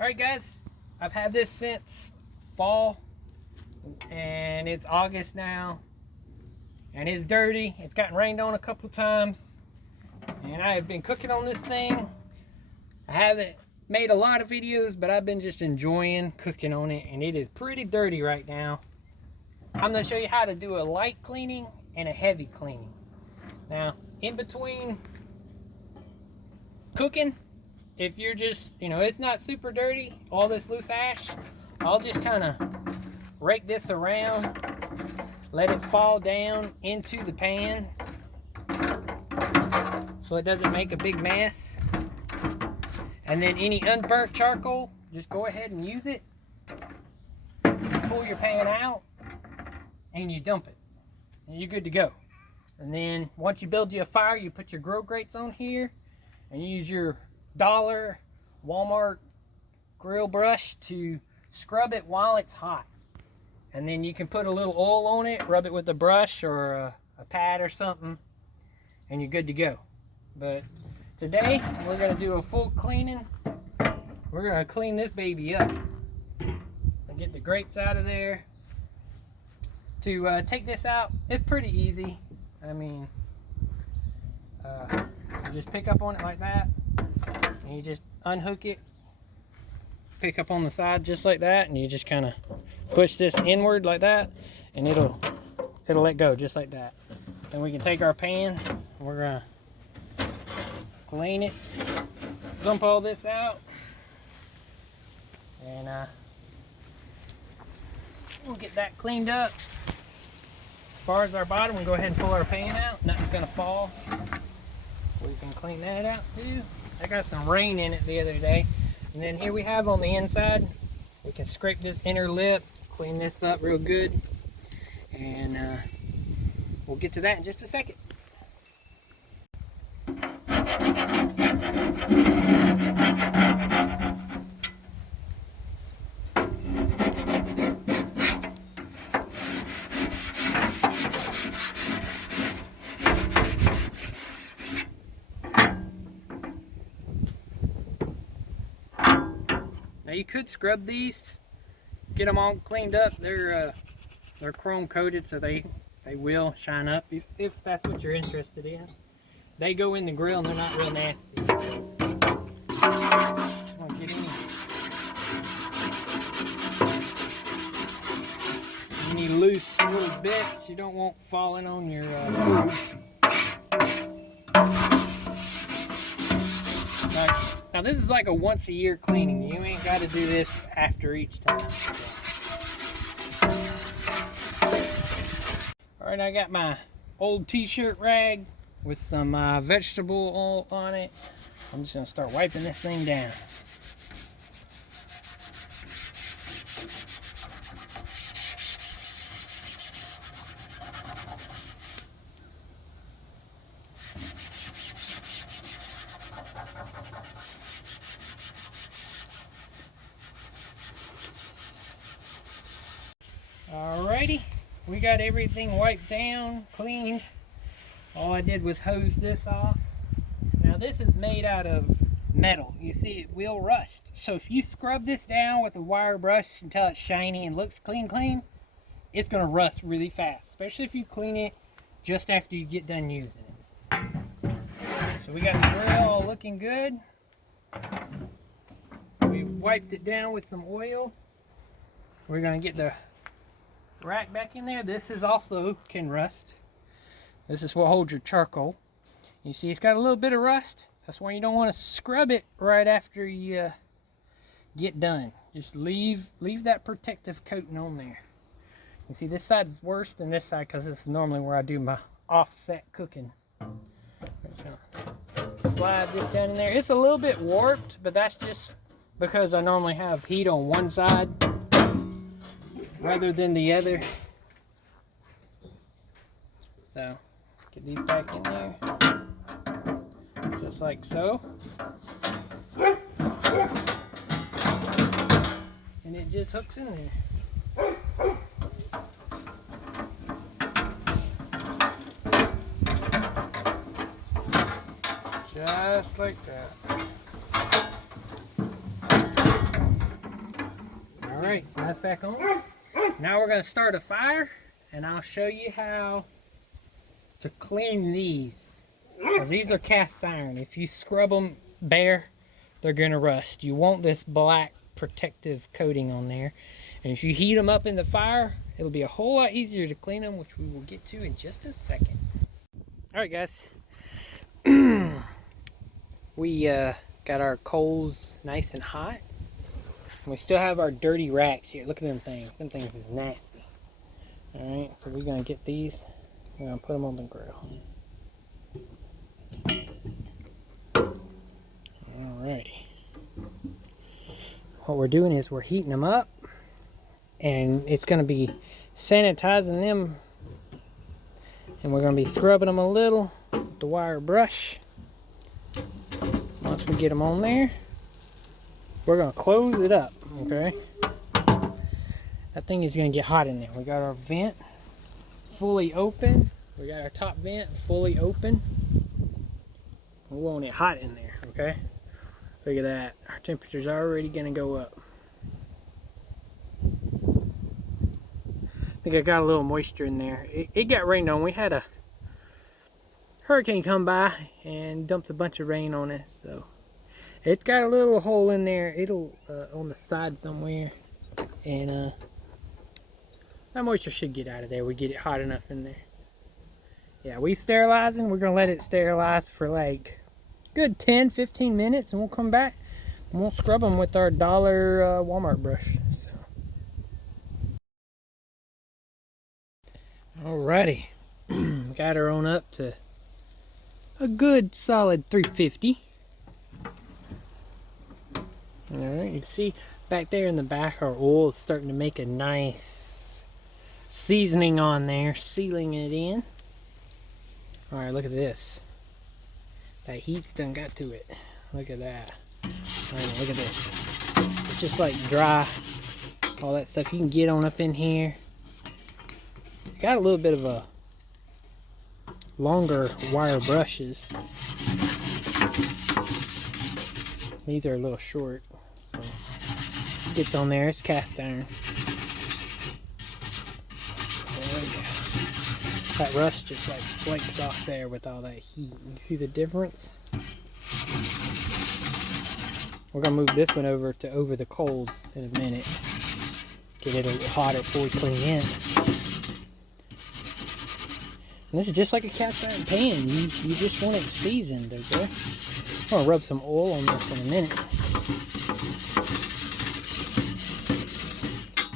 Alright guys, I've had this since fall and it's August now and it's dirty. It's gotten rained on a couple times and I have been cooking on this thing. I haven't made a lot of videos, but I've been just enjoying cooking on it, and it is pretty dirty right now. I'm going to show you how to do a light cleaning and a heavy cleaning. Now, in between cooking, if you're just, it's not super dirty, all this loose ash, I'll just kind of rake this around, let it fall down into the pan so it doesn't make a big mess. And then any unburnt charcoal, just go ahead and use it. Pull your pan out and you dump it, and you're good to go. And then once you build you a fire, you put your grill grates on here and you use your dollar Walmart grill brush to scrub it while it's hot. And then you can put a little oil on it, rub it with a brush or a pad or something, and you're good to go. But today we're going to do a full cleaning. We're going to clean this baby up and get the grates out of there. To take this out, it's pretty easy. I mean, you just pick up on it like that, and you just unhook it, pick up on the side just like that, and you just kind of push this inward like that, and it'll let go just like that. Then we can take our pan, and we're gonna clean it, dump all this out, and we'll get that cleaned up. As far as our bottom, we'll go ahead and pull our pan out. Nothing's gonna fall. We can clean that out too. I got some rain in it the other day. And then here we have on the inside, we can scrape this inner lip, clean this up real good, and we'll get to that in just a second. Now you could scrub these, get them all cleaned up. They're chrome coated, so they will shine up if that's what you're interested in. They go in the grill and they're not real nasty. Won't get any loose little bits you don't want falling on your food. Now this is like a once a year cleaning. You ain't got to do this after each time. Alright, I got my old t-shirt rag with some vegetable oil on it. I'm just going to start wiping this thing down. Alrighty, we got everything wiped down, cleaned. All I did was hose this off. Now this is made out of metal. You see, it will rust. So if you scrub this down with a wire brush until it's shiny and looks clean, it's going to rust really fast. Especially if you clean it just after you get done using it. So we got the grill all looking good. We wiped it down with some oil. We're going to get the rack back in there. This is also can rust. This is what holds your charcoal. You see it's got a little bit of rust. That's why you don't want to scrub it right after you get done. Just leave that protective coating on there. You see this side is worse than this side because it's normally where I do my offset cooking. Slide this down in there. It's a little bit warped, but that's just because I normally have heat on one side rather than the other. So get these back in there just like so, and it just hooks in there. Just like that. Alright, that's back on. Now we're going to start a fire, and I'll show you how to clean these. Now, these are cast iron. If you scrub them bare, they're going to rust. You want this black protective coating on there. And if you heat them up in the fire, it'll be a whole lot easier to clean them, which we will get to in just a second. Alright guys, we got our coals nice and hot. And we still have our dirty racks here. Look at them things. Them things is nasty. Alright, so we're going to get these. We're going to put them on the grill. Alrighty. What we're doing is we're heating them up. And it's going to be sanitizing them. And we're going to be scrubbing them a little with the wire brush. Once we get them on there, we're going to close it up, okay? That thing is going to get hot in there. We got our vent fully open. We got our top vent fully open. We want it hot in there, okay? Look at that. Our temperature's already going to go up. I think I got a little moisture in there. It got rained on. We had a hurricane come by and dumped a bunch of rain on it, so it's got a little hole in there. It'll on the side somewhere, and that moisture should get out of there. We get it hot enough in there. Yeah, we sterilizing. We're gonna let it sterilize for like good 10-15 minutes, and we'll come back and we'll scrub them with our dollar Walmart brush. Alrighty, got her on up to a good solid 350. Alright, you can see back there in the back our oil is starting to make a nice seasoning on there, sealing it in. Alright, look at this. That heat's done got to it. Look at that. Alright, look at this. It's just like dry, all that stuff. You can get on up in here. Got a little bit of a longer wire brushes. These are a little short, so it gets on there. It's cast iron. There we go. That rust just like flakes off there with all that heat. You see the difference? We're gonna move this one over to over the coals in a minute. Get it a little hotter before we clean in. And this is just like a cast iron pan. You just want it seasoned, okay? I'm gonna rub some oil on this in a minute.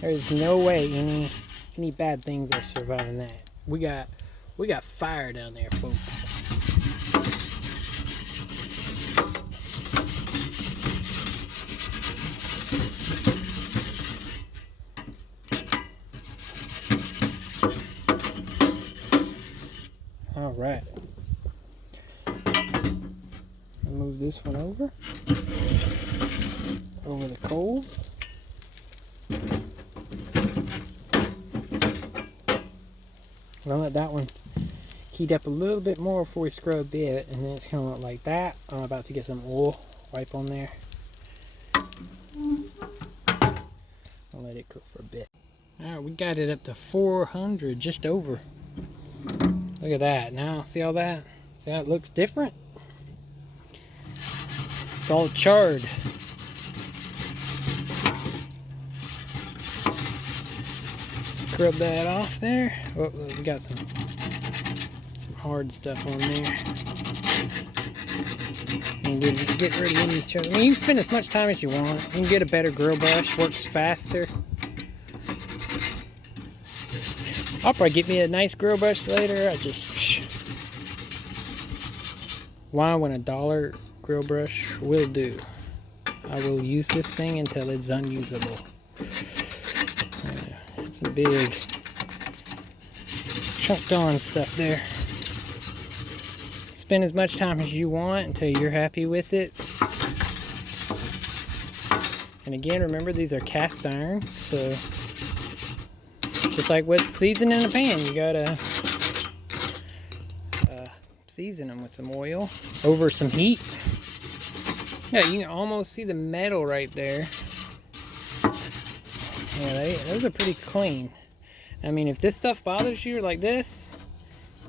There's no way any bad things are surviving that. We got fire down there, folks. Alright. Move this one over the coals. I'll let that one heat up a little bit more before we scrub it, and then it's going to look like that. I'm about to get some oil, wipe on there. I'll let it cook for a bit. Alright, we got it up to 400, just over. Look at that. Now, see all that? See how it looks different? It's all charred. Scrub that off there. Oh, we got some hard stuff on there. And get rid of any char. I mean, you can spend as much time as you want. You can get a better grill brush. Works faster. I'll probably get me a nice grill brush later. I just why when a dollar grill brush will do. I will use this thing until it's unusable. It's a big chunked on stuff there. Spend as much time as you want until you're happy with it. And again, remember these are cast iron, so just like with seasoning a pan, you gotta season them with some oil over some heat. Yeah, you can almost see the metal right there. Yeah, those are pretty clean. I mean, if this stuff bothers you like this,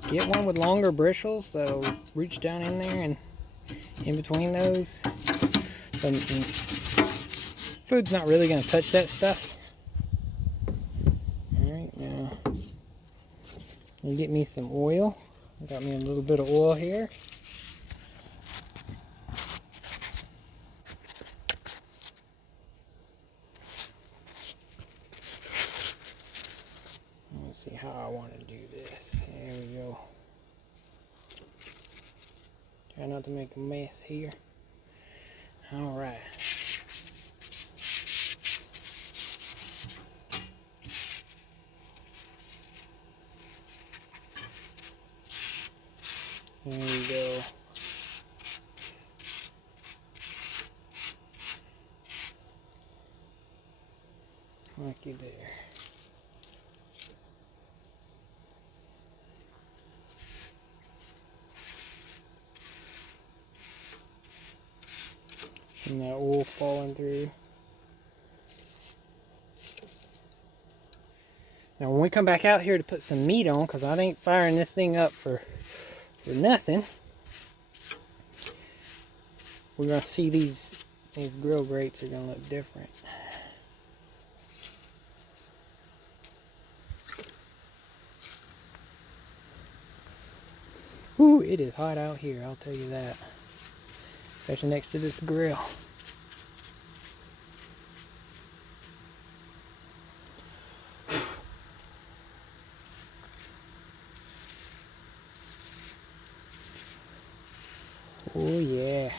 get one with longer bristles that'll reach down in there and in between those. So, food's not really going to touch that stuff. Alright, now you get me some oil. I got me a little bit of oil here. Let's see how I want to do this. There we go. Try not to make a mess here. Alright. There we go. Looky there. And that oil falling through. Now when we come back out here to put some meat on, because I ain't firing this thing up for nothing, we're going to see these grill grates are going to look different. Ooh, it is hot out here, I'll tell you that. Especially next to this grill. Oh yeah.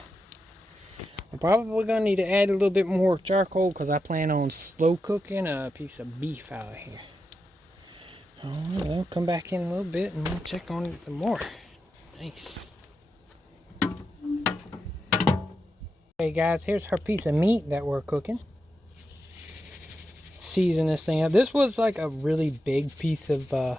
We're probably going to need to add a little bit more charcoal because I plan on slow cooking a piece of beef out here. Oh, I'll come back in a little bit and we'll check on it some more. Nice. Okay guys, here's our piece of meat that we're cooking. Season this thing up. This was like a really big piece of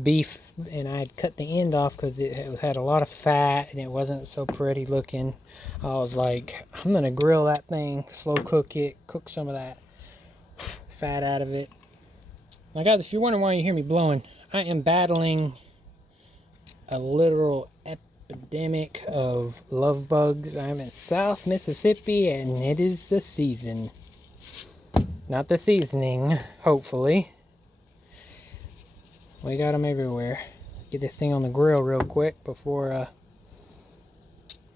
beef, and I had cut the end off because it had a lot of fat and it wasn't so pretty looking. I was like, I'm gonna grill that thing, slow cook it, cook some of that fat out of it. Now guys, if you're wondering why you hear me blowing, I am battling a literal epidemic of love bugs. I'm in South Mississippi and it is the season. Not the seasoning, hopefully. We got them everywhere. Get this thing on the grill real quick before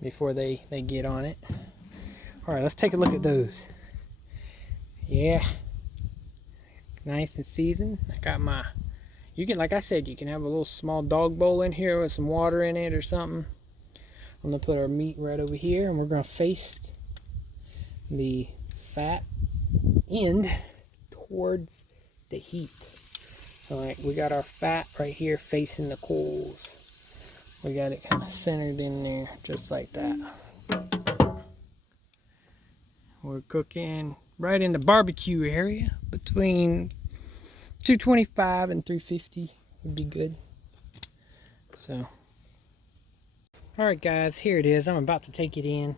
they get on it. Alright, let's take a look at those. Yeah. Nice and seasoned. I got my, you can, like I said, you can have a little small dog bowl in here with some water in it or something. I'm going to put our meat right over here and we're going to face the fat end towards the heat. So like we got our fat right here facing the coals. We got it kind of centered in there just like that. We're cooking right in the barbecue area between 225 and 350 would be good. So alright guys, here it is. I'm about to take it in.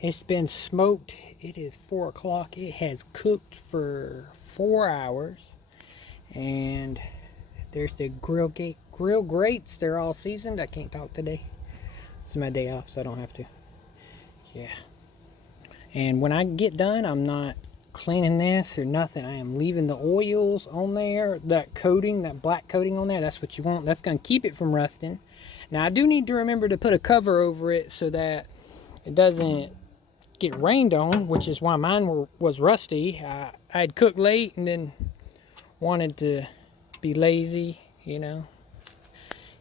It's been smoked. It is 4 o'clock. It has cooked for 4 hours. And there's the grill grates. They're all seasoned. I can't talk today. It's my day off, so I don't have to. Yeah. And when I get done, I'm not cleaning this or nothing. I am leaving the oils on there. That coating, that black coating on there, that's what you want. That's going to keep it from rusting. Now, I do need to remember to put a cover over it so that it doesn't get rained on, which is why mine was rusty. I had cooked late and then wanted to be lazy, you know,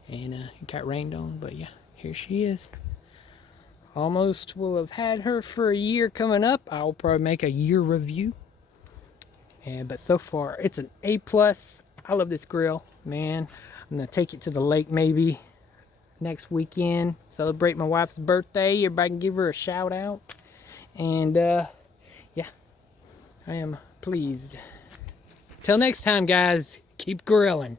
and it got rained on. But yeah, here she is. Almost will have had her for a year coming up. I'll probably make a year review, but so far it's an A+. I love this grill, man. I'm gonna take it to the lake maybe next weekend, celebrate my wife's birthday. Everybody can give her a shout out, and yeah, I am pleased. Till next time, guys, keep grilling.